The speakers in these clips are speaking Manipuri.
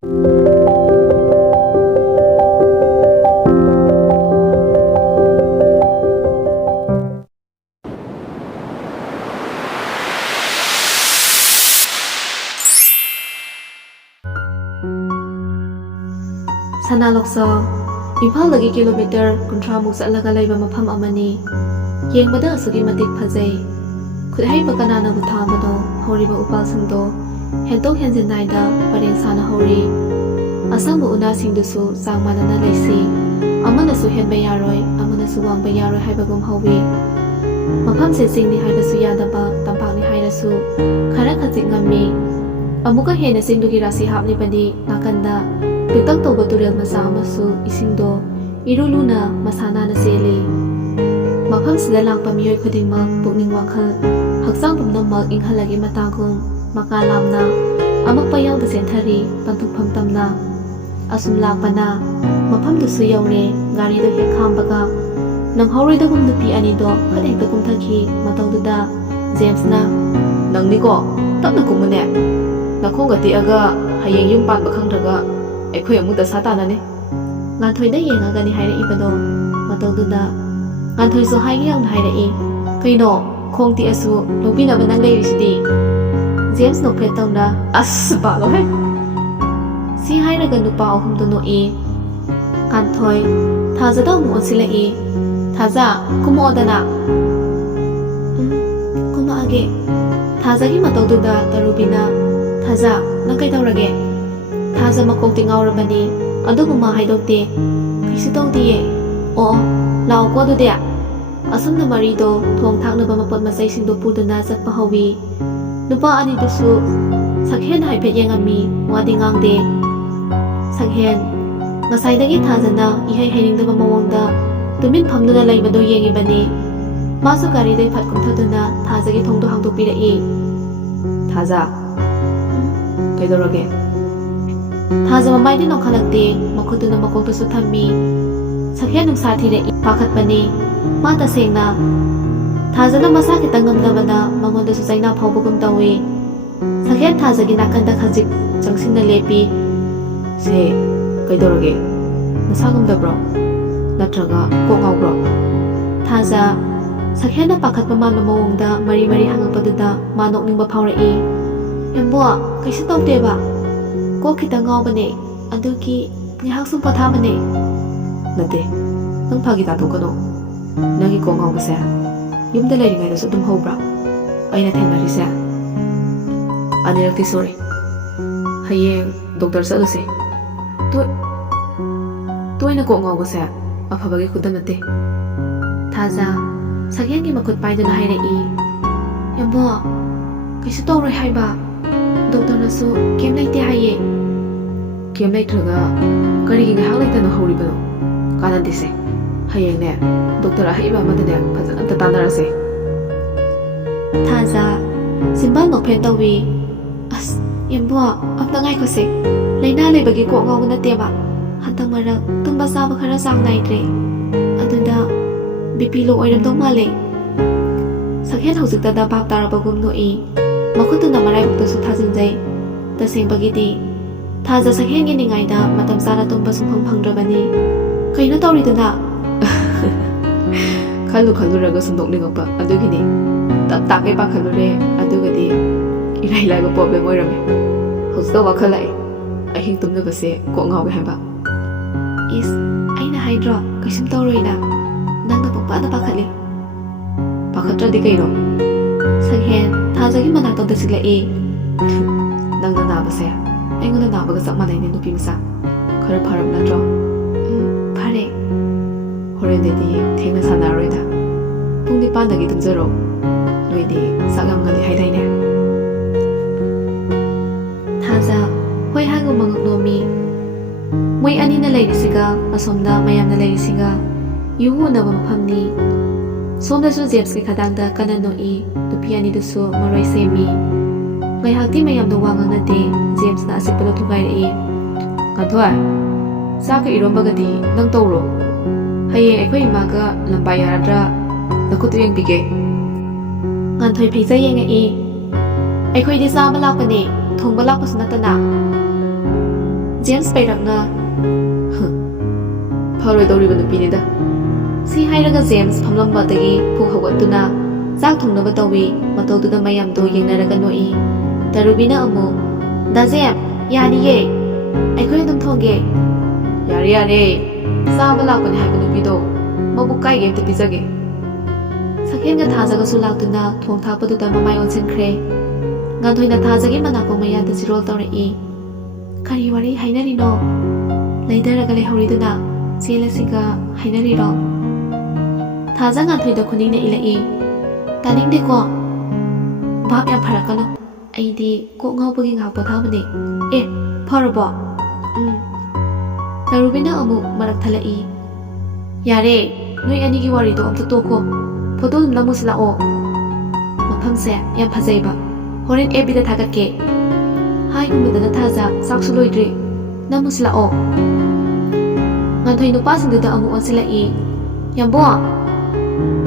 ꯁꯅꯥꯂꯣꯛꯁꯣ ꯏꯝꯐꯥꯜꯗꯒꯤ ꯀꯤꯂꯣꯃꯤꯇꯔ 30ꯃꯨꯛ ꯆꯠꯂꯒ ꯂꯩꯕ ꯃꯐꯝ ꯑꯃꯅꯤ꯫ ꯌꯦꯡꯕꯗ ꯑꯁꯨꯛꯀꯤ ꯃꯇꯤꯛ ꯐꯖꯩ꯫ ꯈꯨꯠꯍꯩꯕ ꯀꯅꯥꯅꯕꯨ ꯊꯥꯕꯅꯣ ꯍꯧꯔꯤꯕ ꯎꯄꯥꯜꯁꯤꯡꯗꯣ ꯍꯦꯟꯇꯣꯛ ꯍꯦꯟꯖꯤꯟ ꯅꯥꯏꯗ ꯄꯔꯦꯡ ꯁꯥꯅ ꯍꯧꯔꯤ꯫ ꯑꯁꯪꯕ ꯎꯅꯥꯁꯤꯡꯗꯨꯁꯨ ꯆꯥꯡ ꯃꯥꯟꯅꯅ ꯂꯩꯁꯤ꯫ ꯑꯃꯅꯁꯨ ꯍꯦꯟꯕ ꯌꯥꯔꯣꯏ, ꯑꯃꯅꯁꯨ ꯋꯥꯡꯕ ꯌꯥꯔꯣꯏ ꯍꯥꯏꯕꯒꯨꯝ ꯍꯧꯋꯤ꯫ ꯃꯐꯝꯁꯦ ꯆꯤꯡꯅꯤ ꯍꯥꯏꯕꯁꯨ ꯌꯥꯗꯕ, ꯇꯝꯄꯥꯛꯅꯤ ꯍꯥꯏꯔꯁꯨ ꯈꯔ ꯈꯖꯤꯛ ꯉꯝꯃꯤ꯫ ꯑꯃꯨꯛꯀ ꯍꯦꯟꯅ ꯆꯤꯡꯗꯨꯒꯤ ꯔꯥꯁꯤ ꯍꯥꯞꯂꯤꯕꯗꯤ ꯅꯥꯀꯟꯗ ꯄꯤꯛꯇꯛ ꯇꯧꯕ ꯇꯨꯔꯦꯜ ꯃꯆꯥ ꯑꯃꯁꯨ ꯏꯁꯤꯡꯗꯣ ꯏꯔꯨ ꯂꯨꯅ ꯃꯁꯥ ꯅꯥꯟꯅ ꯆꯦꯜꯂꯤ꯫ ꯃꯐꯝꯁꯤꯗ ꯂꯥꯛꯄ ꯃꯤꯑꯣꯏ ꯈꯨꯗꯤꯡꯃꯛ ꯄꯨꯛꯅꯤꯡ ꯋꯥꯈꯜ ꯍꯛꯆꯥꯡ ꯄꯨꯝꯅꯃꯛ ꯏꯪꯍꯜꯂꯒꯤ ꯃꯇꯥꯒꯨꯝ ꯃꯀꯥ ꯂꯥꯝꯅ ꯑꯃꯛꯄ ꯌꯥꯎꯗ ꯆꯦꯟꯊꯔꯤ ꯄꯟꯊꯨꯡꯐꯝ ꯇꯝꯅ꯫ ꯑꯁꯨꯝ ꯂꯥꯛꯄꯅ ꯃꯐꯝꯗꯨꯁꯨ ꯌꯧꯔꯦ꯫ ꯒꯥꯔꯤꯗꯣ ꯍꯦꯛ ꯈꯥꯝꯕꯒ ꯅꯪꯍꯧꯔꯣꯏꯗꯒꯨꯝ ꯅꯨꯄꯤ ꯑꯅꯤꯗꯣ ꯐꯠ ꯍꯦꯛꯇ ꯀꯨꯝꯊꯈꯤ꯫ ꯃꯇꯧꯗꯨꯗ ꯖꯦꯝꯁꯅ "ꯅꯪꯅꯤꯀꯣ, ꯇꯞꯅ ꯀꯨꯝꯃꯨꯅꯦ. ꯅꯈꯣꯡꯒ ꯇꯦꯛꯑꯒ ꯍꯌꯦꯡ ꯌꯨꯝ ꯄꯥꯟꯕ ꯈꯪꯗ꯭ꯔꯒ ꯑꯩꯈꯣꯏ ꯑꯃꯨꯛ ꯗꯁꯥ ꯇꯥꯅꯅꯤ." ꯉꯥꯟꯊꯣꯏꯗ ꯌꯦꯡꯉꯒꯅꯤ ꯍꯥꯏꯔꯛꯏꯕꯗꯣ꯫ ꯃꯇꯧꯗꯨꯗ ꯉꯥꯟꯊꯣꯏꯁꯨ ꯍꯥꯏꯒꯦ ꯌꯥꯎꯅ ꯍꯥꯏꯔꯛꯏ, "ꯀꯩꯅꯣ, ꯈꯣꯡ ꯇꯦꯛꯑꯁꯨ ꯂꯧꯕꯤꯅꯕ ꯅꯪ ꯂꯩꯔꯤꯁꯤꯗꯤ." ꯖꯦꯝꯁ ꯅꯣꯛꯐꯦꯠ ꯇꯧꯅ "ꯑꯁ ꯄꯥꯜꯂꯣꯍꯦ." ꯁꯤ ꯍꯥꯏꯔꯒ ꯅꯨꯄꯥ ꯑꯍꯨꯝꯗꯣ ꯅꯣꯛꯏ꯫ ꯉꯥꯟꯊꯣꯏ ꯊꯥꯖꯗ ꯑꯃꯨꯛ ꯑꯣꯟꯁꯤꯜꯂꯛꯏ꯫ "ꯊꯥꯖ, ꯀꯨꯝꯃꯛꯑꯣꯗꯅ." "ꯀꯨꯝꯃꯛꯑꯒꯦ." ꯊꯥꯖꯒꯤ ꯃꯇꯧꯗꯨꯗ ꯇꯔꯨꯕꯤꯅ, "ꯊꯥꯖ, ꯅꯪ ꯀꯩꯗꯧꯔꯒꯦ?" ꯊꯥꯖ ꯃꯀꯣꯛꯇꯤ ꯉꯥꯎꯔꯕꯅꯤ, ꯑꯗꯨꯕꯨ ꯃꯥ ꯍꯥꯏꯗꯣꯛꯇꯦ꯫ "ꯀꯩꯁꯨ ꯇꯧꯗꯤꯌꯦ." "ꯑꯣ, ꯂꯥꯛꯑꯣꯀꯣ ꯑꯗꯨꯗꯤ." ꯑꯁꯨꯝꯅ ꯃꯔꯤꯗꯣ ꯊꯣꯡ ꯊꯥꯛꯅꯕ ꯃꯄꯣꯠ ꯃꯆꯩꯁꯤꯡꯗꯣ ꯄꯨꯗꯨꯅ ꯆꯠꯄ ꯍꯧꯋꯤ꯫ ꯅꯨꯄꯥ ꯑꯅꯤꯗꯨꯁꯨ ꯁꯛꯍꯦꯟ ꯍꯥꯏꯐꯦꯠ ꯌꯦꯡꯉꯝꯃꯤ, ꯋꯥꯗꯤ ꯉꯥꯡꯗꯦ꯫ ꯁꯛꯍꯦꯟ ꯉꯁꯥꯏꯗꯒꯤ ꯊꯥꯖꯅ ꯏꯍꯩ ꯍꯩꯅꯤꯡꯗꯕ ꯃꯑꯣꯡꯗ ꯇꯨꯃꯤꯟ ꯐꯝꯗꯨꯅ ꯂꯩꯕꯗꯣ ꯌꯦꯡꯉꯤꯕꯅꯤ꯫ ꯃꯥꯁꯨ ꯒꯥꯔꯤꯗꯩ ꯐꯠ ꯀꯨꯝꯊꯗꯨꯅ ꯊꯥꯖꯒꯤ ꯊꯣꯡꯗꯣ ꯍꯥꯡꯗꯣꯛꯄꯤꯔꯛꯏ꯫ "ꯊꯥꯖ, ꯀꯩꯗꯧꯔꯒꯦ?" ꯊꯥꯖ ꯃꯃꯥꯏꯗꯤ ꯅꯣꯛꯈꯠꯂꯛꯇꯦ, ꯃꯈꯨꯠꯇꯨꯅ ꯃꯀꯣꯛꯇꯁꯨ ꯊꯝꯃꯤ꯫ ꯁꯛꯍꯦꯟ ꯅꯨꯡꯁꯥ ꯊꯤꯔꯛꯏ, ꯄꯥꯈꯠꯄꯅꯤ꯫ ꯃꯥ ꯇꯁꯦꯡꯅ ꯊꯥꯖꯅ ꯃꯁꯥ ꯈꯤꯇꯪ ꯉꯝꯗꯕꯗ ꯃꯉꯣꯟꯗꯁꯨ ꯆꯩꯅꯥ ꯐꯥꯎꯕꯒꯨꯝ ꯇꯧꯏ꯫ ꯁꯛꯍꯦꯟ ꯊꯥꯖꯒꯤ ꯅꯥꯀꯟꯗ ꯈꯖꯤꯛ ꯆꯪꯁꯤꯟꯅ ꯂꯦꯞꯄꯤ꯫ "ꯁꯦ, ꯀꯩꯗꯧꯔꯒꯦ? ꯅꯁꯥ ꯉꯝꯗꯕ꯭ꯔꯣ? ꯅꯠꯇ꯭ꯔꯒ ꯀꯣꯛ ꯉꯥꯎꯕ꯭ꯔꯣ?" ꯊꯥꯖ ꯁꯛꯍꯦꯟꯅ ꯄꯥꯈꯠꯄ ꯃꯥꯟꯕ ꯃꯑꯣꯡꯗ ꯃꯔꯤ ꯃꯔꯤ ꯍꯪꯉꯛꯄꯗꯨꯗ ꯃꯥ ꯅꯣꯛꯅꯤꯡꯕ ꯐꯥꯎꯔꯛꯏ꯫ "ꯌꯥꯝꯕꯣ, ꯀꯩꯁꯨ ꯇꯧꯗꯦꯕ. ꯀꯣꯛ ꯈꯤꯇꯪ ꯉꯥꯎꯕꯅꯦ, ꯑꯗꯨꯒꯤ ꯉꯥꯏꯍꯥꯛ ꯁꯨꯝ ꯄꯣꯊꯥꯕꯅꯦ." "ꯅꯠꯇꯦ, ꯅꯪ ꯐꯥꯒꯤ ꯇꯥꯊꯣꯛꯀꯅꯣ. ꯅꯪꯒꯤ ꯀꯣꯛ ꯉꯥꯎꯕꯁꯦ ꯌꯨꯝꯗ ꯂꯩꯔꯤꯉꯩꯗꯁꯨ ꯑꯗꯨꯝ ꯍꯧꯕ꯭ꯔꯥ? ꯑꯩꯅ ꯊꯦꯡꯅꯔꯤꯁꯦ ꯑꯅꯤꯔꯛꯇꯤ ꯁꯨꯔꯦ. ꯍꯌꯦꯡ ꯗꯣꯛꯇꯔ ꯆꯠꯂꯨꯁꯦ. ꯇꯣꯏꯅ ꯀꯣꯛ ꯉꯥꯎꯕꯁꯦ ꯑꯐꯕꯒꯤ ꯈꯨꯗꯝ ꯅꯠꯇꯦ." ꯊꯥꯖ ꯁꯛꯍꯦꯟꯒꯤ ꯃꯈꯨꯠ ꯄꯥꯏꯗꯨꯅ ꯍꯥꯏꯔꯛꯏ꯫ "ꯌꯥꯝꯕꯣ, ꯀꯩꯁꯨ ꯇꯧꯔꯣꯏ ꯍꯥꯏꯕ. ꯗꯣꯛꯇꯔꯅꯁꯨ ꯀꯦꯝ ꯂꯩꯇꯦ ꯍꯥꯏꯌꯦ." "ꯀꯦꯝ ꯂꯩꯇ꯭ꯔꯒ ꯀꯔꯤꯒꯤ ꯉꯥꯏꯍꯥꯛ ꯂꯩꯇꯅ ꯍꯧꯔꯤꯕꯅꯣ? ꯀꯥꯟꯅꯗꯦꯁꯦ. ꯍꯌꯦꯡꯅꯦ ꯗꯣꯛꯇꯔ ꯑꯍꯩꯕ ꯑꯃꯗꯅꯦ ꯐꯖꯅ ꯑꯝꯇ ꯇꯥꯟꯅꯔꯁꯦ." ꯊꯥꯖ ꯆꯤꯝꯕꯥꯜ ꯅꯣꯛꯐꯦꯠ ꯇꯧꯏ꯫ "ꯑꯁ ꯌꯥꯝꯕꯣ, ꯑꯝꯇ ꯉꯥꯏꯈꯣꯁꯦ. ꯂꯥꯏꯅꯥ ꯂꯩꯕꯒꯤ ꯀꯣꯛ ꯉꯥꯎꯕ ꯅꯠꯇꯦꯕ. ꯍꯟꯗꯛ ꯃꯔꯛ ꯇꯨꯝꯕ ꯆꯥꯕ ꯈꯔ ꯆꯥꯡ ꯅꯥꯏꯗ꯭ꯔꯦ. ꯑꯗꯨꯗ BP ꯂꯣ ꯑꯣꯏꯔꯝꯗꯧ ꯃꯥꯜꯂꯦ." ꯁꯛꯍꯦꯟ ꯍꯧꯖꯤꯛꯇꯗ ꯚꯥꯞ ꯇꯥꯔꯕꯒꯨꯝ ꯅꯣꯛꯏ, ꯃꯈꯨꯠꯇꯨꯅ ꯃꯔꯥꯏꯕꯛꯇꯁꯨ ꯊꯥꯖꯤꯟꯖꯩ꯫ ꯇꯁꯦꯡꯕꯒꯤꯗꯤ ꯊꯥꯖ ꯁꯛꯍꯦꯟꯒꯤ ꯅꯤꯡꯉꯥꯏꯗ ꯃꯇꯝ ꯆꯥꯅ ꯇꯨꯝꯕ ꯁꯨꯡꯐꯪ ꯐꯪꯗ꯭ꯔꯕꯅꯤ꯫ "ꯀꯩꯅꯣ ꯇꯧꯔꯤꯗꯨꯅ?" ꯈꯜꯂꯨꯔꯒ ꯁꯨꯝ ꯅꯣꯛꯅꯤꯡꯉꯛꯄ, ꯑꯗꯨꯒꯤꯅꯤ. ꯇꯞ ꯇꯥꯛꯀꯩ ꯄꯥꯈꯠꯂꯨꯔꯦ, ꯑꯗꯨꯒꯗꯤ ꯏꯔꯥꯏ ꯂꯥꯏꯕ ꯄ꯭ꯔꯣꯕ꯭ꯂꯦꯝ ꯑꯣꯏꯔꯝꯃꯦ. ꯍꯧꯖꯤꯛꯇ ꯋꯥꯈꯜ ꯂꯥꯛꯏ, ꯑꯍꯤꯡ ꯇꯨꯝꯗꯕꯁꯦ ꯀꯣꯛ ꯉꯥꯎꯋꯦ ꯍꯥꯏꯕ." "ꯏꯁ, ꯑꯩꯅ ꯍꯥꯏꯗ꯭ꯔꯣ ꯀꯩꯁꯨꯝ ꯇꯧꯔꯣꯏꯅ. ꯅꯪꯅ ꯄꯪꯄꯥꯗ ꯄꯥꯈꯠꯂꯤ." "ꯄꯥꯈꯠꯇ꯭ꯔꯗꯤ ꯀꯩꯅꯣ?" ꯁꯛꯍꯦꯟ ꯊꯥꯖꯒꯤ ꯃꯅꯥꯛꯇ ꯇꯧꯁꯤꯜꯂꯛꯏ꯫ "ꯅꯪꯅ ꯅꯥꯕꯁꯦ ꯑꯩꯉꯣꯟꯗ ꯅꯥꯕꯒ ꯆꯞ ꯃꯥꯟꯅꯩꯅꯦ ꯅꯨꯄꯤ ꯃꯆꯥ. ꯈꯔ ꯐꯔꯕ ꯅꯠꯇ꯭ꯔꯣ?" "ꯐꯔꯦ." "ꯍꯣꯔꯦꯟꯗꯩꯗꯤ ꯊꯦꯡꯅ ꯁꯥꯟꯅꯔꯔꯣꯏꯗ. ꯄꯨꯡ 9ꯗꯒꯤ ꯇꯨꯝꯖꯔꯣ. ꯅꯣꯏꯗꯤ ꯆꯥꯛ ꯌꯥꯝ ꯉꯜꯂꯤ ꯍꯥꯏꯗꯥꯏꯅꯦ." ꯊꯥꯖ ꯍꯣꯏ ꯍꯥꯏꯒꯨꯝ ꯃꯉꯛ ꯅꯣꯝꯃꯤ꯫ ꯃꯣꯏ ꯑꯅꯤꯅ ꯂꯩꯔꯤꯁꯤꯒ ꯑꯁꯣꯝꯗ ꯃꯌꯥꯝꯅ ꯂꯩꯔꯤꯁꯤꯒ ꯌꯨ ꯎꯅꯕ ꯃꯐꯝꯅꯤ꯫ ꯁꯣꯝꯗꯁꯨ ꯖꯦꯝꯁꯀꯤ ꯈꯗꯥꯡꯗ ꯀꯟꯅ ꯅꯣꯛꯏ, ꯅꯨꯄꯤ ꯑꯅꯤꯗꯨꯁꯨ ꯃꯔꯣꯏ ꯁꯦꯝꯃꯤ꯫ ꯉꯥꯏꯍꯥꯛꯇꯤ ꯃꯌꯥꯝꯗꯣ ꯋꯥ ꯉꯥꯡꯅꯗꯦ꯫ ꯖꯦꯝꯁꯅ ꯑꯆꯤꯛꯄꯗꯣ ꯊꯨꯒꯥꯏꯔꯛꯏ꯫ "ꯉꯥꯟꯊꯣꯏ, ꯆꯥꯛꯀ ꯏꯔꯣꯝꯕꯒꯗꯤ ꯅꯪ ꯇꯧꯔꯣ. ꯍꯌꯦꯡ ꯑꯩꯈꯣꯏ ꯏꯃꯥꯒ ꯂꯝꯕꯥ ꯌꯥꯔꯗ꯭ꯔꯥ ꯅꯈꯨꯠꯇꯨ ꯌꯦꯡꯕꯤꯒꯦ." ꯉꯥꯟꯊꯣꯏ ꯐꯩꯖ ꯌꯦꯡꯉꯛꯏ꯫ 'ꯑꯩꯈꯣꯏꯗꯤ ꯆꯥꯕ ꯂꯥꯛꯄꯅꯦ, ꯊꯣꯡꯕ ꯂꯥꯛꯄꯁꯨ ꯅꯠꯇꯅ." James ꯄꯩꯔꯛꯅ ꯐꯔꯣꯏꯗꯧꯔꯤꯕ ꯅꯨꯄꯤꯅꯤꯗ ꯁꯤ ꯍꯥꯏꯔꯒ James ꯐꯝꯂꯝꯕꯗꯒꯤ ꯐꯨꯛ ꯍꯧꯒꯠꯇꯨꯅ ꯆꯥꯛ ꯊꯣꯡꯅꯕ ꯇꯧꯏ ꯃꯇꯧꯗꯨꯗ ꯃꯌꯥꯝꯗꯣ ꯌꯦꯡꯅꯔꯒ ꯅꯣꯛꯏ ꯇꯔꯨꯕꯤꯅ ꯑꯃꯨꯛ ꯗꯥ ꯖꯦꯝ ꯌꯥꯅꯤꯌꯦ ꯑꯩꯈꯣꯏ ꯑꯗꯨꯝ ꯊꯣꯡꯒꯦ ꯌꯥꯔꯦ ꯌꯥꯔꯦ ꯆꯥꯕ ꯂꯥꯛꯄꯅꯦ ꯍꯥꯏꯕ ꯅꯨꯄꯤꯗꯣ ꯃꯕꯨꯛ ꯀꯥꯏꯒꯦ ꯑꯝꯇ ꯄꯤꯖꯒꯦ ꯁꯛꯍꯦꯟꯒ ꯊꯥꯖꯒꯁꯨ ꯂꯥꯛꯇꯨꯅ ꯊꯣꯡ ꯊꯥꯛꯄꯗꯨꯗ ꯃꯃꯥꯏ ꯑꯣꯟꯁꯤꯟꯈ꯭ꯔꯦ ꯉꯥꯟꯊꯣꯏꯅ ꯊꯥꯖꯒꯤ ꯃꯅꯥꯀꯣꯡ ꯃꯌꯥꯗ ꯆꯤꯔꯣꯜ ꯇꯧꯔꯛꯏ ꯀꯔꯤ ꯋꯥꯔꯤ ꯍꯥꯏꯅꯔꯤꯅꯣ ꯂꯩꯙꯔꯒ ꯂꯩꯍꯧꯔꯤꯗꯨꯅ ꯆꯦꯜꯂꯁꯤꯒ ꯍꯥꯏꯅꯔꯤꯔꯣ ꯊꯥꯖ ꯉꯥꯟꯊꯣꯏꯗ ꯈꯨꯅꯤꯡꯅ ꯏꯜꯂꯛꯏ ꯇꯥꯅꯤꯡꯗꯦꯀꯣ ꯚꯥꯞ ꯌꯥꯝ ꯐꯔꯛꯀꯅꯨ ꯑꯩꯗꯤ ꯀꯣꯛ ꯉꯥꯎꯕꯒꯤ ꯉꯥꯏꯍꯥꯛ ꯄꯣꯊꯥꯕꯅꯦ ꯑꯦ ꯐꯔꯕꯣ ꯇꯔꯨꯕꯤꯅ ꯑꯃꯨꯛ ꯃꯔꯛ ꯊꯠꯂꯛꯏ ꯌꯥꯔꯦ ꯅꯣꯏ ꯑꯅꯤꯒꯤ ꯋꯥꯔꯤꯗꯣ ꯑꯝꯇ ꯇꯣꯛꯈꯣ ꯐꯣꯇꯣ ꯑꯗꯨꯝ ꯅꯝꯃꯨꯁꯤ ꯂꯥꯛꯑꯣ ꯃꯐꯝꯁꯦ ꯌꯥꯝ ꯐꯖꯩꯕ ꯍꯣꯔꯦꯟ FBꯗ ꯊꯥꯒꯠꯀꯦ ꯍꯥꯏꯒꯨꯝꯕꯗꯅ ꯊꯥꯖ ꯆꯥꯛꯁꯨ ꯂꯣꯏꯗ꯭ꯔꯤ ꯅꯝꯃꯨꯁꯤ ꯂꯥꯛꯑꯣ ꯉꯥꯟꯊꯣꯏ ꯅꯨꯄꯥꯁꯤꯡꯗꯨꯗ ꯑꯃꯨꯛ ꯑꯣꯟꯁꯤꯜꯂꯛꯏ ꯌꯥꯝꯕꯣ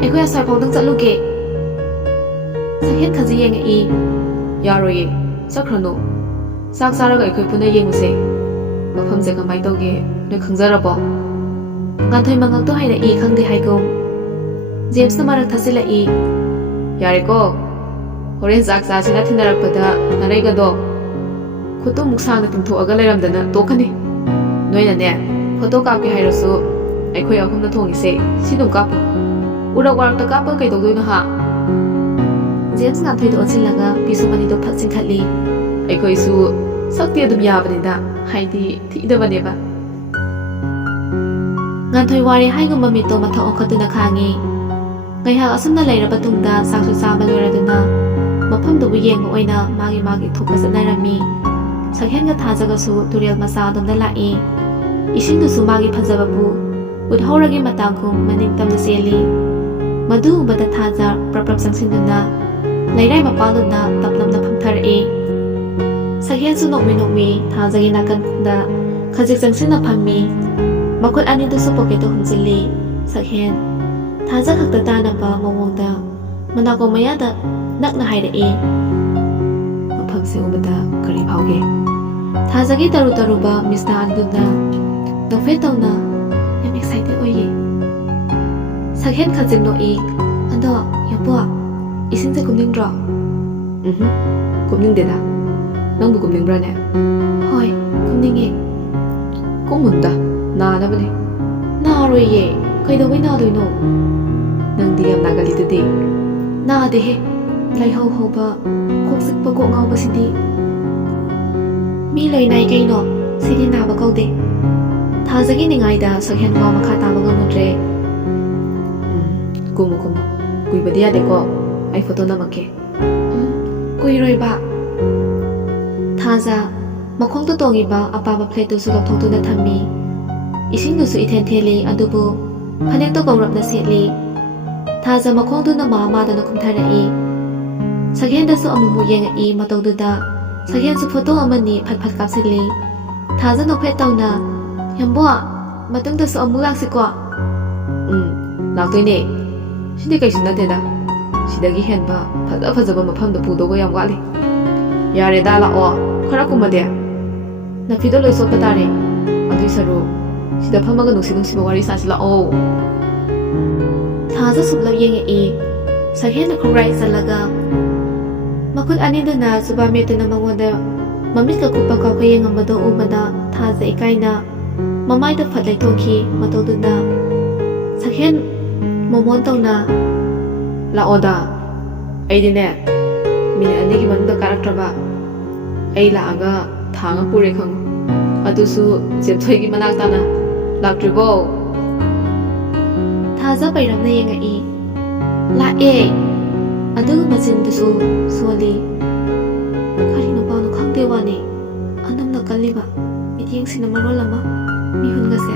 ꯑꯩꯈꯣꯏ ꯑꯁ꯭ꯋꯥꯏꯐꯥꯎꯗꯪ ꯆꯠꯂꯨꯒꯦ ꯁꯛꯍꯦꯟ ꯈꯖꯤ ꯌꯦꯡꯉꯛꯏ ꯌꯥꯔꯣꯏꯌꯦ ꯆꯠꯈ꯭ꯔꯅꯣ ꯆꯥꯛ ꯆꯥꯔꯒ ꯑꯩꯈꯣꯏ ꯄꯨꯟꯅ ꯌꯦꯡꯉꯨꯁꯦ ꯃꯐꯝꯁꯦ ꯀꯃꯥꯏꯅ ꯇꯧꯒꯦ ꯅꯣꯏ ꯈꯪꯖꯔꯕꯣ ꯉꯥꯟꯊꯣꯏ ꯃꯉꯛꯇꯣ ꯍꯥꯏꯔꯛꯏ ꯈꯪꯗꯦ ꯍꯥꯏꯒꯨꯝ ꯖꯦꯝꯁꯅ ꯃꯔꯛ ꯊꯠꯆꯤꯜꯂꯛꯏ ꯌꯥꯔꯦꯀꯣ ꯍꯣꯔꯦꯟ ꯆꯥꯛ ꯆꯥꯁꯤꯅ ꯊꯤꯟꯅꯔꯛꯄꯗ ꯅꯥꯔꯩꯒꯗꯣ ꯈꯨꯠꯇꯨꯃꯨꯛ ꯁꯥꯡꯅ ꯇꯤꯡꯊꯣꯛꯑꯒ ꯂꯩꯔꯝꯗꯅ ꯇꯣꯛꯀꯅꯤ ꯅꯣꯏꯅꯅꯦ ꯐꯣꯇꯣ ꯀꯥꯞꯀꯦ ꯍꯥꯏꯔꯁꯨ ꯑꯩꯈꯣꯏ ꯑꯍꯨꯝꯅ ꯊꯣꯡꯉꯤꯁꯦ ꯁꯤ ꯑꯗꯨꯝ ꯀꯥꯞꯄꯨ ꯎꯔꯛ ꯋꯥꯔꯛꯇ ꯀꯥꯞꯄꯒ ꯀꯩꯗꯧꯗꯣꯏꯅꯣ ꯍꯥ ꯖꯦꯝꯁ ꯉꯥꯟꯊꯣꯏꯗ ꯑꯣꯟꯁꯤꯜꯂꯒ ꯄꯤꯁꯨꯝ ꯑꯅꯤꯗꯣ ꯐꯠ ꯆꯤꯡꯈꯠꯂꯤ ꯑꯩꯈꯣꯏꯁꯨ ꯁꯛꯇꯤ ꯑꯗꯨꯝ ꯌꯥꯕꯅꯤꯗ ꯍꯥꯏꯗꯤ ꯊꯤꯗꯕꯅꯦꯕ ꯉꯥꯟꯊꯣꯏ ꯋꯥꯔꯦ ꯍꯥꯏꯒꯨꯝꯕ ꯃꯤꯠꯇꯣ ꯃꯊꯛ ꯑꯣꯟꯈꯠꯇꯨꯅ ꯈꯥꯡꯉꯤ ꯉꯥꯏꯍꯥꯛ ꯑꯁꯨꯝꯅ ꯂꯩꯔꯕ ꯇꯨꯡꯗ ꯆꯥꯛꯁꯨ ꯆꯥꯕ ꯂꯣꯏꯔꯗꯨꯅ ꯃꯐꯝꯗꯨꯕꯨ ꯌꯦꯡꯕ ꯑꯣꯏꯅ ꯃꯥꯒꯤ ꯊꯣꯛꯄ ꯆꯠꯅꯔꯝꯃꯤ ꯁꯛꯍꯦꯟꯒ ꯊꯥꯖꯒꯁꯨ ꯇꯨꯔꯦꯜ ꯃꯆꯥ ꯑꯗꯣꯝꯗ ꯂꯥꯛꯏ ꯏꯁꯤꯡꯗꯨꯁꯨ ꯃꯥꯒꯤ ꯐꯖꯕꯕꯨ ꯎꯠꯍꯧꯔꯒꯤ ꯃꯇꯥꯡꯒꯨꯝ ꯃꯅꯤꯡ ꯇꯝꯅ ꯆꯦꯜꯂꯤ ꯃꯗꯨ ꯎꯕꯗ ꯊꯥꯖ ꯄ꯭ꯔꯞ ꯆꯪꯁꯤꯟꯗꯨꯅ ꯂꯩꯔꯥꯏ ꯃꯄꯥꯟꯗꯨꯗ ꯇꯞꯅ ꯐꯝꯊꯔꯛꯏ ꯁꯛꯍꯦꯟꯁꯨ ꯅꯣꯛꯃꯤ ꯊꯥꯖꯒꯤ ꯅꯥꯀꯟꯗ ꯈꯖꯤꯛ ꯆꯪꯁꯤꯟꯅ ꯐꯝꯃꯤ ꯃꯈꯨꯠ ꯑꯅꯤꯗꯨꯁꯨ ꯄꯣꯀꯦꯠꯇ ꯍꯨꯝꯖꯤꯜꯂꯤ ꯁꯛꯍꯦꯟ ꯊꯥꯖ ꯈꯛꯇ ꯇꯥꯅꯕ ꯃꯑꯣꯡꯗ ꯃꯅꯥꯀꯣꯡ ꯃꯌꯥꯗ ꯅꯛꯅ ꯍꯥꯏꯔꯛꯏ ꯃꯐꯝꯁꯦ ꯎꯕꯗ ꯀꯔꯤ ꯐꯥꯎꯒꯦ ꯊꯥꯖꯒꯤ ꯇꯔꯨꯕ ꯃꯤꯁꯅꯥ ꯑꯗꯨꯅ ꯅꯣꯛꯐꯦꯠ ꯇꯧꯅ ꯌꯥꯝ ꯑꯦꯛꯁꯥꯏꯇꯦꯠ ꯑꯣꯏꯌꯦ ꯁꯛꯍꯦꯟ ꯈꯖꯤꯛ ꯅꯣꯛꯏ ꯑꯗꯣ ꯌꯥꯕꯣ ꯏꯁꯤꯡꯁꯦ ꯀꯨꯝꯅꯤꯡꯗ꯭ꯔꯣ ꯀꯨꯝꯅꯤꯡꯗꯦꯗ ꯅꯪꯕꯨ ꯀꯨꯝꯅꯤꯡꯕ꯭ꯔꯥꯅꯦ ꯍꯣꯏ ꯀꯨꯝꯅꯤꯡꯉꯦ ꯀꯨꯝꯃꯨꯟꯗ ꯅꯥꯅꯕꯅꯦ ꯅꯥꯔꯣꯏꯌꯦ ꯀꯩꯗꯧꯕꯩ ꯅꯥꯗꯣꯏꯅꯣ ꯅꯪꯗꯤ ꯌꯥꯝ ꯅꯥꯒꯜꯂꯤꯗꯨꯗꯤ ꯅꯥꯗꯦꯍꯦ ꯂꯥꯏꯍꯧ ꯍꯧꯕ ꯀꯣꯛ ꯆꯤꯛꯄ ꯀꯣꯛ ꯉꯥꯎꯕꯁꯤꯗꯤ ꯃꯤ ꯂꯣꯏ ꯅꯥꯏ ꯀꯩꯅꯣ ꯁꯤꯗꯤ ꯅꯥꯕ ꯀꯧꯗꯦ ꯊꯥꯖꯒꯤ ꯅꯤꯡꯉꯥꯏꯗ ꯁꯛꯍꯦꯟ ꯋꯥ ꯃꯈꯥ ꯇꯥꯕ ꯉꯝꯃꯨꯗ꯭ꯔꯦ ꯀꯨꯝꯃꯨ ꯀꯨꯏꯕꯗꯤ ꯌꯥꯗꯦꯀꯣ ꯑꯩ ꯐꯣꯇꯣ ꯅꯝꯃꯛꯀꯦ ꯀꯨꯏꯔꯣꯏꯕ ꯊꯥꯖ ꯃꯈꯣꯡꯗ ꯇꯣꯡꯉꯤꯕ ꯑꯄꯥꯕ ꯐ꯭ꯂꯦꯠꯇꯨꯁꯨ ꯂꯧꯊꯣꯛꯇꯨꯅ ꯊꯝꯃꯤ ꯏꯁꯤꯡꯗꯨꯁꯨ ꯏꯊꯦꯟ ꯊꯦꯜꯂꯤ ꯑꯗꯨꯕꯨ ꯐꯅꯦꯛꯇꯣ ꯀꯧꯔꯞꯅ ꯁꯦꯠꯂꯤ ꯊꯥꯖ ꯃꯈꯣꯡꯗꯨꯅ ꯃꯥꯗꯅ ꯀꯨꯝꯊꯔꯛꯏ ꯁꯛꯍꯦꯟꯗꯁꯨ ꯑꯃꯨꯛ ꯌꯦꯡꯉꯛꯏ ꯃꯇꯧꯗꯨꯗ ꯁꯛꯍꯦꯟꯁꯨ ꯐꯣꯇꯣ ꯑꯃꯅꯤ ꯐꯠ ꯀꯥꯞꯁꯤꯜꯂꯤ ꯊꯥꯖ ꯅꯣꯛꯐꯦꯠ ꯇꯧꯅ ꯌꯥꯝꯕꯣ ꯃꯇꯨꯡꯗꯁꯨ ꯑꯃꯨꯛ ꯂꯥꯛꯁꯤꯀꯣ ꯂꯥꯛꯇꯣꯏꯅꯦ ꯁꯤꯗꯤ ꯀꯩꯁꯨ ꯅꯠꯇꯦꯗ ꯁꯤꯗꯒꯤ ꯍꯦꯟꯕ ꯐꯖꯕ ꯃꯐꯝꯗ ꯄꯨꯗꯧꯕ ꯌꯥꯝ ꯋꯥꯠꯂꯤ ꯌꯥꯔꯦꯗ ꯂꯥꯛꯑꯣ ꯈꯔ ꯀꯨꯝꯃꯗꯤ ꯅꯐꯤꯗꯣ ꯂꯣꯏ ꯆꯣꯠꯄ ꯇꯥꯔꯦ ꯑꯗꯨꯏ ꯁꯔꯨꯛ ꯁꯤꯗ ꯐꯝꯃꯒ ꯅꯨꯡꯁꯤꯕ ꯋꯥꯔꯤ ꯁꯥꯁꯤ ꯂꯥꯛꯑꯣ ꯊꯥꯖ ꯁꯨꯞꯂꯞ ꯌꯦꯡꯉꯛꯏ ꯁꯛꯍꯦꯟꯅ ꯈꯣꯡꯒ꯭ꯔꯥꯏ ꯆꯜꯂꯒ ꯃꯈꯨꯠ ꯑꯅꯤꯗꯨꯅ ꯆꯨꯕꯥ ꯃꯦꯠꯇꯨꯅ ꯃꯉꯣꯟꯗ ꯃꯃꯤꯠꯀ ꯀꯨꯞꯄ ꯀꯥꯎꯈ ꯌꯦꯡꯉꯝꯕꯗꯣ ꯎꯕꯗ ꯊꯥꯖ ꯏꯀꯥꯏꯅ ꯃꯃꯥꯏꯗ ꯐꯠ ꯂꯩꯊꯣꯛꯈꯤ ꯃꯇꯧꯗꯨꯗ ꯁꯛꯍꯦꯟ ꯃꯣꯃꯣꯟ ꯇꯧꯅ ꯂꯥꯛꯑꯣꯗ ꯑꯩꯗꯤꯅꯦ ꯃꯤꯅꯤꯠ 2ꯒꯤ ꯃꯅꯨꯡꯗ ꯀꯥꯔꯛꯇ꯭ꯔꯕ ꯑꯩ ꯂꯥꯛꯑꯒ ꯊꯥꯡꯉ ꯄꯨꯔꯦ ꯈꯪꯉꯨ ꯑꯗꯨꯁꯨ ꯖꯦꯝꯊꯣꯏꯒꯤ ꯃꯅꯥꯛ ꯇꯥꯅ ꯂꯥꯛꯇ꯭ꯔꯤꯕꯣ ꯊꯥꯖ ꯄꯩꯔꯞꯅ ꯌꯦꯡꯉꯛꯏ ꯂꯥꯛꯑꯦ ꯑꯗꯨꯒ ꯃꯆꯤꯟꯗꯨꯁꯨ ꯁꯣꯜꯂꯤ ꯀꯔꯤꯅꯣ ꯄꯥꯎꯅꯣ ꯈꯪꯗꯦ ꯋꯥꯅꯤ ꯑꯅꯝꯅ ꯀꯜꯂꯤꯕ ꯃꯤꯠꯌꯦꯡꯁꯤꯅ ꯃꯔꯣꯜ ꯑꯃ ꯃꯤꯍꯨꯟꯒꯁꯦ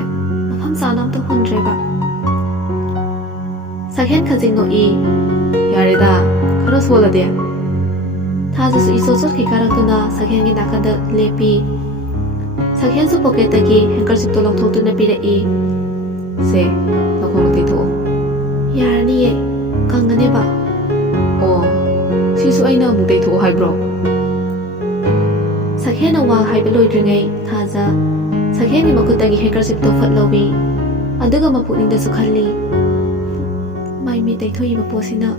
ꯃꯐꯝ ꯆꯥꯅ ꯑꯝꯇ ꯍꯨꯟꯗ꯭ꯔꯦꯕ ꯁꯛꯍꯦꯟ ꯈꯖꯤꯛ ꯅꯣꯛꯏ ꯌꯥꯔꯦꯗ ꯈꯔ ꯁꯣꯜꯂꯗꯤ ꯊꯥꯖꯁꯨ ꯏꯆꯣꯠ ꯆꯣꯠꯈꯤ ꯀꯥꯔꯛꯇꯨꯅ ꯁꯛꯍꯦꯟꯒꯤ ꯅꯥꯀꯟꯗ ꯂꯦꯞꯄꯤ ꯁꯛꯍꯦꯟꯁꯨ ꯄꯣꯀꯦꯠꯇꯒꯤ ꯍꯦꯡꯀꯔꯆꯤꯞꯇꯣ ꯂꯧꯊꯣꯛꯇꯨꯅ ꯄꯤꯔꯛꯏ ꯁꯦ ꯅꯈꯣꯡꯗ ꯇꯩꯊꯣꯛꯑꯣ ꯌꯥꯔꯅꯤꯌꯦ ꯀꯪꯒꯅꯦꯕ ꯑꯣ ꯁꯤꯁꯨ ꯑꯩꯅ ꯑꯃꯨꯛ ꯇꯩꯊꯣꯛꯑꯣ ꯍꯥꯏꯕ꯭ꯔꯣ ꯁꯛꯍꯦꯟꯅ ꯋꯥ ꯍꯥꯏꯕ ꯂꯣꯏꯗ꯭ꯔꯤꯉꯩ ꯊꯥꯖ ꯁꯛꯍꯦꯟꯒꯤ ꯃꯈꯨꯠꯇꯒꯤ ꯍꯦꯡꯀꯔꯆꯤꯞꯇꯣ ꯐꯠ ꯂꯧꯏ ꯑꯗꯨꯒ ꯃꯄꯨꯛꯅꯤꯡꯗꯁꯨ ꯈꯜꯂꯤ ꯃꯥꯏ ꯃꯤꯠ ꯇꯩꯊꯣꯛꯏꯕ ꯄꯣꯠꯁꯤꯅ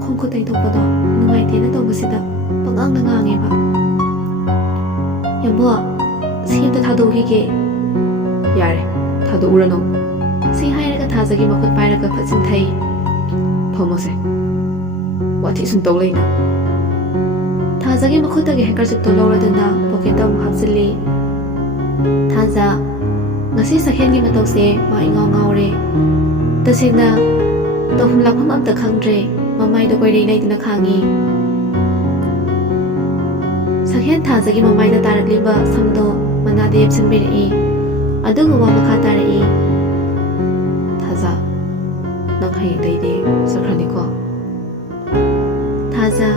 ꯈꯣꯡ ꯈꯨꯠ ꯇꯩꯊꯣꯛꯄꯗꯣ ꯅꯨꯡꯉꯥꯏꯇꯦꯅ ꯇꯧꯕꯁꯤꯗ ꯄꯪꯉꯥꯡꯗ ꯉꯥꯡꯉꯦꯕ ꯌꯥꯝꯕꯣ ꯁꯤ ꯑꯝꯇ ꯊꯥꯗꯣꯛꯈꯤꯒꯦ ꯌꯥꯔꯦ ꯊꯥꯗꯣꯛꯎꯔꯅꯨ ꯁꯤ ꯍꯥꯏꯔꯒ ꯊꯥꯖꯒꯤ ꯃꯈꯨꯠ ꯄꯥꯏꯔꯒ ꯐꯠ ꯆꯤꯡꯊꯩ ꯐꯝꯃꯣꯁꯦ ꯋꯥꯊꯤ ꯁꯨꯝ ꯇꯧ ꯂꯩꯅ ꯊꯥꯖꯒꯤ ꯃꯈꯨꯠꯇꯒꯤ ꯍꯦꯡꯀꯔꯆꯤꯞꯇꯣ ꯂꯧꯔꯗꯨꯅ ꯄꯣꯀꯦꯠꯇ ꯑꯃꯨꯛ ꯍꯥꯞꯆꯤꯜꯂꯤ ꯊꯥꯖ ꯉꯁꯤ ꯁꯛꯍꯦꯟꯒꯤ ꯃꯇꯧꯁꯦ ꯃꯥ ꯏꯉꯥꯎ ꯉꯥꯎꯔꯦ ꯇꯁꯦꯡꯅ ꯇꯧꯐꯝ ꯂꯥꯛꯐꯝ ꯑꯝꯇ ꯈꯪꯗ꯭ꯔꯦ ꯃꯃꯥꯏꯗ ꯀꯣꯏꯔꯩ ꯂꯩꯗꯨꯅ ꯈꯥꯡꯉꯤ ꯁꯛꯍꯦꯟ ꯊꯥꯖꯒꯤ ꯃꯃꯥꯏꯗ ꯇꯥꯔꯛꯂꯤꯕ ꯁꯝꯗꯣ ꯃꯅꯥꯗ ꯌꯦꯞꯁꯤꯟꯕꯤꯔꯛꯏ ꯑꯗꯨꯒ ꯋꯥ ꯃꯈꯥ ꯇꯥꯔꯛꯏ ꯊꯥꯖ ꯅꯪ ꯍꯌꯦꯡꯗꯩꯗꯤ ꯆꯠꯈ꯭ꯔꯅꯤꯀꯣ ꯊꯥꯖ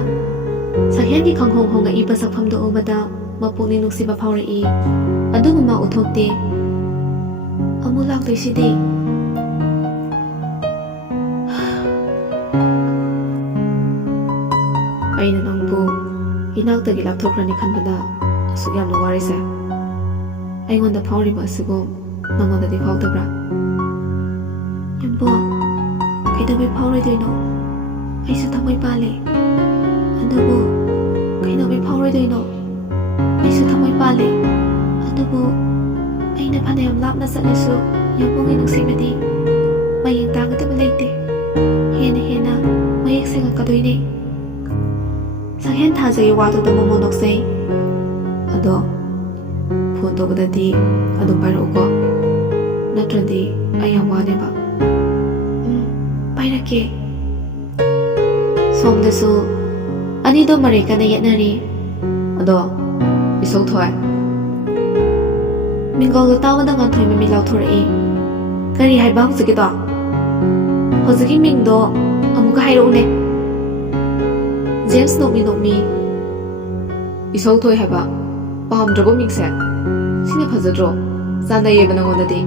ꯁꯛꯍꯦꯟꯒꯤ ꯈꯪꯍꯣꯡ ꯍꯣꯡꯉꯛꯏꯕ ꯁꯛꯐꯝꯗꯣ ꯎꯕꯗ ꯃꯄꯨꯛꯅꯤꯡ ꯅꯨꯡꯁꯤꯕ ꯐꯥꯎꯔꯛꯏ ꯑꯗꯨꯕꯨ ꯃꯥ ꯎꯠꯊꯣꯛꯇꯦ ꯑꯃꯨꯛ ꯂꯥꯛꯇꯣꯏꯁꯤꯗꯤ ꯑꯩꯅ ꯅꯪꯕꯨ ꯏꯅꯥꯛꯇꯒꯤ ꯂꯥꯞꯊꯣꯛꯈ꯭ꯔꯅꯤ ꯈꯟꯕꯗ ꯑꯁꯨꯛ ꯌꯥꯝꯅ ꯋꯥꯔꯤꯁꯦ ꯑꯩꯉꯣꯟꯗ ꯐꯥꯎꯔꯤꯕ ꯑꯁꯤꯒꯨꯝ ꯅꯪꯉꯣꯟꯗꯗꯤ ꯐꯥꯎꯗꯕ꯭ꯔꯥ ꯌꯥꯝꯕꯣ ꯀꯩꯗꯧꯕꯩ ꯐꯥꯎꯔꯣꯏꯗꯣꯏꯅꯣ ꯑꯩꯁꯨ ꯊꯃꯣꯏ ꯄꯥꯜꯂꯦ ꯑꯗꯨꯕꯨ ꯀꯩꯗꯧꯕꯩ ꯐꯥꯎꯔꯣꯏꯗꯣꯏꯅꯣ ꯑꯩꯁꯨ ꯊꯃꯣꯏ ꯄꯥꯜꯂꯦ ꯑꯗꯨꯕꯨ ꯑꯩꯅ ꯐꯅꯌꯥꯝ ꯂꯥꯞꯅ ꯆꯠꯂꯁꯨ ꯌꯥꯝꯕꯨꯡꯒꯤ ꯅꯨꯡꯁꯤꯕꯗꯤ ꯃꯌꯦꯡ ꯇꯥꯒꯗꯕ ꯂꯩꯇꯦ ꯍꯦꯟꯅ ꯍꯦꯟꯅ ꯃꯌꯦꯛ ꯁꯦꯡꯉꯛꯀꯗꯣꯏꯅꯦ ꯁꯛꯍꯦꯟ ꯊꯥꯖꯒꯤ ꯋꯥꯗꯨꯗ ꯃꯣꯃꯣ ꯅꯣꯛꯆꯩ ꯑꯗꯣ ꯐꯣꯟ ꯇꯧꯕꯗꯗꯤ ꯑꯗꯨꯝ ꯄꯥꯏꯔꯛꯎꯀꯣ ꯅꯠꯇ꯭ꯔꯗꯤ ꯑꯩ ꯌꯥꯝ ꯋꯥꯅꯦꯕ ꯄꯥꯏꯔꯛꯀꯦ ꯁꯣꯝꯗꯁꯨ ꯑꯅꯤꯗꯣ ꯃꯔꯩ ꯀꯟꯅ ꯌꯦꯠꯅꯔꯤ ꯑꯗꯣ ꯏꯁꯧ ꯊꯣꯛꯑꯦ ꯃꯤꯡꯒꯧꯗꯣ ꯇꯥꯕꯗ ꯉꯥꯟꯊꯣꯏ ꯃꯃꯤꯠ ꯂꯥꯎꯊꯣꯔꯛꯏ ꯀꯔꯤ ꯍꯥꯏꯕ ꯍꯧꯖꯤꯛꯀꯤꯗꯣ ꯍꯧꯖꯤꯛꯀꯤ ꯃꯤꯡꯗꯣ ꯑꯃꯨꯛꯀ ꯍꯥꯏꯔꯛꯎꯅꯦ ꯖꯦꯝꯁ ꯅꯣꯛꯃꯤ ꯅꯣꯛꯃꯤ ꯏꯁꯧ ꯊꯣꯛꯑꯦ ꯍꯥꯏꯕ ꯄꯥꯝꯗ꯭ꯔꯕꯣ ꯃꯤꯡꯁꯦ ꯁꯤꯅ ꯐꯖꯗ꯭ꯔꯣ ꯆꯥꯟꯅꯩꯌꯦꯕ ꯅꯪꯉꯣꯟꯗꯗꯤ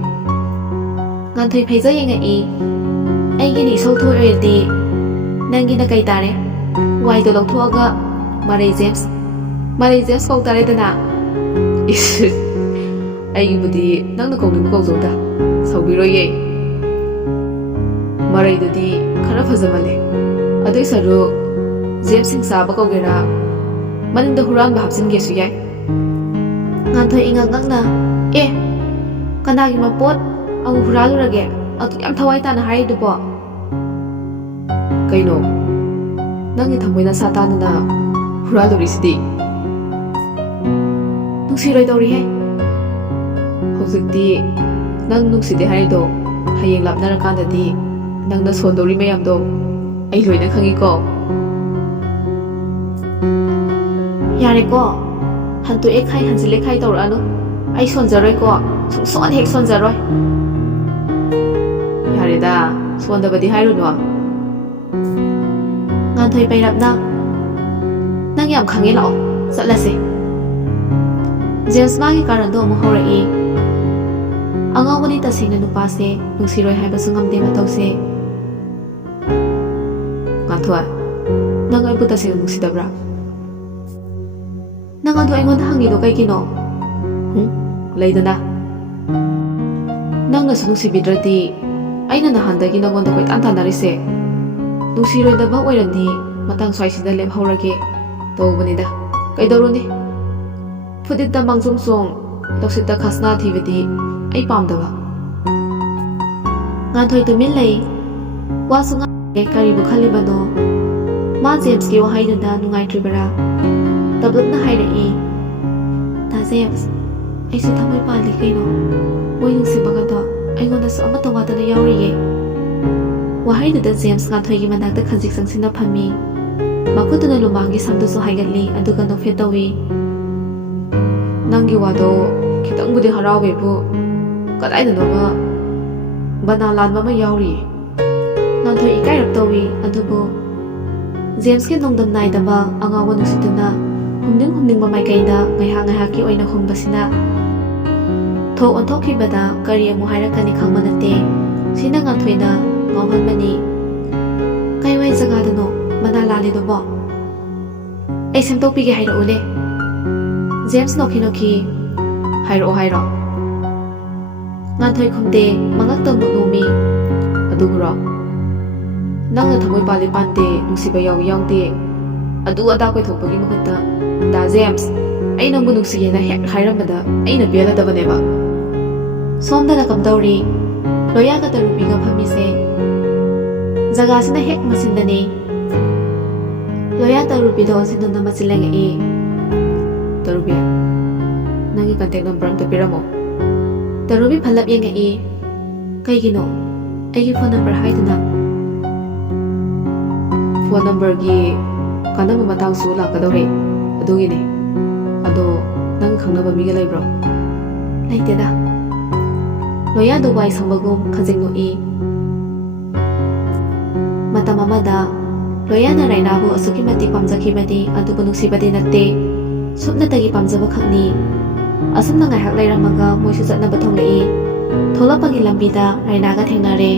ꯉꯥꯟꯊꯣꯏ ꯐꯩꯖ ꯌꯦꯡꯉꯛꯏ ꯑꯩꯒꯤꯅ ꯏꯁꯧ ꯊꯣꯛꯑꯣꯏꯔꯗꯤ ꯅꯪꯒꯤꯅ ꯀꯩ ꯇꯥꯔꯦ ꯋꯥꯏꯗꯣ ꯂꯧꯊꯣꯛꯑꯒ ꯃꯔꯩ ꯖꯦꯝꯁ ꯀꯧ ꯇꯥꯔꯦꯗꯅ ꯏꯁ ꯑꯩꯒꯤꯕꯨꯗꯤ ꯅꯪꯅ ꯀꯧꯅꯤꯡꯕ ꯀꯧꯖꯧꯗ ꯁꯧꯕꯤꯔꯣꯏꯌꯦ ꯃꯔꯩꯗꯨꯗꯤ ꯈꯔ ꯐꯖꯃꯜꯂꯦ ꯑꯗꯨꯏ ꯁꯔꯨꯛ ꯖꯦꯝꯁ ꯍꯤꯡꯆꯥꯕ ꯀꯧꯒꯦꯔꯥ ꯃꯅꯤꯡꯗ ꯍꯨꯔꯥꯟꯕ ꯍꯥꯞꯆꯤꯟꯒꯦꯁꯨ ꯌꯥꯏ ꯉꯥꯟꯊꯣꯏ ꯏꯉꯛ ꯉꯛꯅ ꯑꯦ ꯀꯅꯥꯒꯤ ꯃꯄꯣꯠ ꯑꯃꯨꯛ ꯍꯨꯔꯥꯜꯂꯨꯔꯒꯦ ꯑꯗꯨ ꯌꯥꯝ ꯊꯋꯥꯏ ꯇꯥꯅ ꯍꯥꯏꯔꯤꯗꯨꯕꯣ ꯀꯩꯅꯣ ꯅꯪꯒꯤ ꯊꯃꯣꯏ ꯅꯁꯥ ꯇꯥꯗꯅ ꯍꯨꯔꯥꯜꯂꯨꯔꯤꯁꯤꯗꯤ ꯅꯨꯡꯁꯤꯔꯣꯏꯗꯧꯔꯤꯍꯦ ꯍꯧꯖꯤꯛꯇꯤ ꯅꯪ ꯅꯨꯡꯁꯤꯗꯦ ꯍꯥꯏꯔꯤꯗꯣ ꯍꯌꯦꯡ ꯂꯥꯞꯅꯔꯀꯥꯟꯗꯗꯤ ꯅꯪꯅ ꯁꯣꯟꯗꯧꯔꯤ ꯃꯌꯥꯝꯗꯣ ꯑꯩ ꯂꯣꯏꯅ ꯈꯪꯉꯤꯀꯣ ꯌꯥꯔꯦꯀꯣ ꯍꯟꯇꯣꯛꯑꯦ ꯈꯥꯏ ꯍꯟꯖꯤꯜꯂꯦ ꯈꯥꯏ ꯇꯧꯔꯛꯑꯅꯨ ꯑꯩ ꯁꯣꯟꯖꯔꯣꯏꯀꯣ ꯁꯨꯡꯁꯣꯟ ꯍꯦꯛ ꯁꯣꯟꯖꯔꯣꯏ ꯌꯥꯔꯦꯗ ꯁꯣꯟꯗꯕꯗꯤ ꯍꯥꯏꯔꯨꯅꯨ ꯉꯥꯟꯊꯣꯏ ꯄꯩꯔꯞꯅ ꯅꯪ ꯌꯥꯝ ꯈꯪꯉꯦ ꯂꯥꯛꯑꯣ ꯆꯠꯂꯁꯦ ꯖꯦꯝꯁ ꯃꯥꯒꯤ ꯀꯥꯔꯟꯗꯣ ꯑꯃꯨꯛ ꯍꯧꯔꯛꯏ ꯑꯉꯥꯎꯕꯅꯤ ꯇꯁꯦꯡꯅ ꯅꯨꯄꯥꯁꯦ ꯅꯨꯡꯁꯤꯔꯣꯏ ꯍꯥꯏꯕꯁꯨ ꯉꯝꯗꯦ ꯃꯇꯧꯁꯦ ꯉꯥꯟꯊꯣꯏ ꯅꯪ ꯑꯩꯕꯨ ꯇꯁꯦꯡꯅ ꯅꯨꯡꯁꯤꯗꯕ꯭ꯔꯥ ꯅꯪ ꯑꯗꯨ ꯑꯩꯉꯣꯟꯗ ꯍꯪꯉꯤꯗꯣ ꯀꯩꯒꯤꯅꯣ ꯂꯩꯗꯅ ꯅꯪꯅꯁꯨ ꯅꯨꯡꯁꯤꯕꯤꯗ꯭ꯔꯗꯤ ꯑꯩꯅ ꯅꯍꯥꯟꯗꯒꯤ ꯅꯪꯉꯣꯟꯗ ꯀꯣꯏꯇꯥꯟ ꯇꯥꯟꯅꯔꯤꯁꯦ ꯅꯨꯡꯁꯤꯔꯣꯏꯗꯕ ꯑꯣꯏꯔꯗꯤ ꯃꯇꯥꯡ ꯁ꯭ꯋꯥꯏꯁꯤꯗ ꯂꯦꯞꯍꯧꯔꯒꯦ ꯇꯧꯕꯅꯤꯗ ꯀꯩꯗꯧꯔꯨꯅꯤ ꯐꯨꯗꯤꯠꯇ ꯃꯥꯡꯖꯣꯡ ꯆꯣꯡ ꯂꯧꯁꯤꯠꯇ ꯈꯁꯅꯥ ꯊꯤꯕꯗꯤ ꯑꯩ ꯄꯥꯝꯗꯕ ꯉꯥꯟꯊꯣꯏ ꯇꯨꯃꯤꯟ ꯂꯩ ꯋꯥꯁꯨ ꯉꯥꯡꯗꯦ ꯀꯔꯤꯕꯨ ꯈꯜꯂꯤꯕꯅꯣ ꯃꯥ ꯖꯦꯝꯁꯀꯤ ꯋꯥꯍꯩꯗꯨꯗ ꯅꯨꯡꯉꯥꯏꯇ꯭ꯔꯤꯕꯔꯥ ꯇꯞꯂꯞꯅ ꯍꯥꯏꯔꯛꯏ ꯗꯥ ꯖꯦꯝꯁ ꯑꯩꯁꯨ ꯊꯃꯣꯏ ꯄꯥꯜꯂꯤ ꯀꯩꯅꯣ ꯃꯣꯏ ꯅꯨꯡꯁꯤꯕꯒꯗꯣ ꯑꯩꯉꯣꯟꯗꯁꯨ ꯑꯃꯠꯇ ꯋꯥꯗꯅ ꯌꯥꯎꯔꯤꯌꯦ ꯋꯥꯍꯩꯗꯨꯗ ꯖꯦꯝꯁ ꯉꯥꯟꯊꯣꯏꯒꯤ ꯃꯅꯥꯛꯇ ꯈꯖꯤꯛ ꯆꯪꯁꯤꯟꯅ ꯐꯝꯃꯤ ꯃꯈꯨꯠꯇꯨꯅ ꯂꯨꯃꯥꯡꯒꯤ ꯁꯝꯗꯨꯁꯨ ꯍꯥꯏꯒꯠꯂꯤ ꯑꯗꯨꯒ ꯅꯣꯛꯐꯦꯠ ꯇꯧꯏ ꯅꯪꯒꯤ ꯋꯥꯗꯣ ꯈꯤꯇꯪꯕꯨꯗꯤ ꯍꯔꯥꯎꯋꯦꯕꯨ ꯀꯗꯥꯏꯗꯅꯣꯃ ꯕꯅꯥ ꯂꯥꯟꯕ ꯑꯃ ꯌꯥꯎꯔꯤꯌꯦ ꯉꯥꯟꯊꯣꯏ ꯏꯀꯥꯏꯔꯞ ꯇꯧꯏ ꯑꯗꯨꯕꯨ ꯖꯦꯝꯁꯀꯤ ꯅꯣꯡꯗꯝ ꯅꯥꯏꯗꯕ ꯑꯉꯥꯎꯕ ꯅꯨꯡꯁꯤꯠꯇꯨꯅ ꯍꯨꯝꯅꯤꯡꯕ ꯃꯥꯏꯀꯩꯗ ꯉꯥꯏꯍꯥꯛꯀꯤ ꯑꯣꯏꯅ ꯍꯨꯝꯕꯁꯤꯅ ꯊꯣꯛ ꯑꯣꯟꯊꯣꯛꯈꯤꯕꯗ ꯀꯔꯤ ꯑꯃꯨꯛ ꯍꯥꯏꯔꯛꯀꯅꯤ ꯈꯪꯕ ꯅꯠꯇꯦ ꯁꯤꯅ ꯉꯥꯟꯊꯣꯏꯅ ꯉꯥꯎꯍꯟꯕꯅꯤ ꯀꯥꯏꯋꯥꯏ ꯖꯒꯥꯗꯅꯣ ꯃꯅꯥ ꯂꯥꯜꯂꯤꯗꯨꯕꯣ ꯑꯩ ꯁꯦꯝꯗꯣꯛꯄꯤꯒꯦ ꯍꯥꯏꯔꯛꯎꯅꯦ James noki ꯍꯥꯏꯔꯛꯑꯣ nganthoi khumde mangak muk nomi ꯑꯗꯨꯕꯨꯔꯣ ꯅꯪꯅ ꯊꯃꯣꯏ ꯄꯥꯜꯂꯤ ꯄꯥꯟꯗꯦ ꯅꯨꯡꯁꯤꯕ ꯌꯥꯎꯏ ꯌꯥꯎꯗꯦ ꯑꯗꯨ ꯑꯗꯥ ꯀꯣꯏꯊꯣꯛꯄꯒꯤ ꯃꯍꯨꯠꯇ ꯗꯥ ꯖꯦꯝꯁ ꯑꯩ ꯅꯪꯕꯨ ꯅꯨꯡꯁꯤꯌꯦꯅ ꯍꯦꯛ ꯍꯥꯏꯔꯝꯕꯗ ꯑꯩꯅ ꯄꯦꯜꯂꯗꯕꯅꯦꯕ somdana kamdauri loya ga tarubi ga phamise jaga sina hek masindani loya tarubi do sinna masileng e ꯇꯔꯨꯕꯤ ꯅꯪꯒꯤ ꯀꯟꯇꯦꯛ ꯅꯝꯕꯔ ꯑꯝꯇ ꯄꯤꯔꯝꯃꯣ tarubi phalap yeng e kaigino aigi phone number haiduna phone ꯅꯝꯕꯔꯒꯤ ꯀꯥꯟꯅꯕ ꯃꯇꯥꯡꯁꯨ ꯂꯥꯛꯀꯗꯧꯔꯦ ꯑꯗꯨꯒꯤꯅꯦ ꯑꯗꯣ ꯅꯪ ꯈꯪꯅꯕ ꯃꯤꯒ ꯂꯩꯕ꯭ꯔꯣ laiteda loya do wai sambagum khajingno e matam amada loya na raina bu asuki mati pamjaki badi adu bu nuksi badi natte supna tagi pamjaba khakni asumna ngai hak lairamaga moisu jatna bathong lei thola pagi lambida raina ga thengnare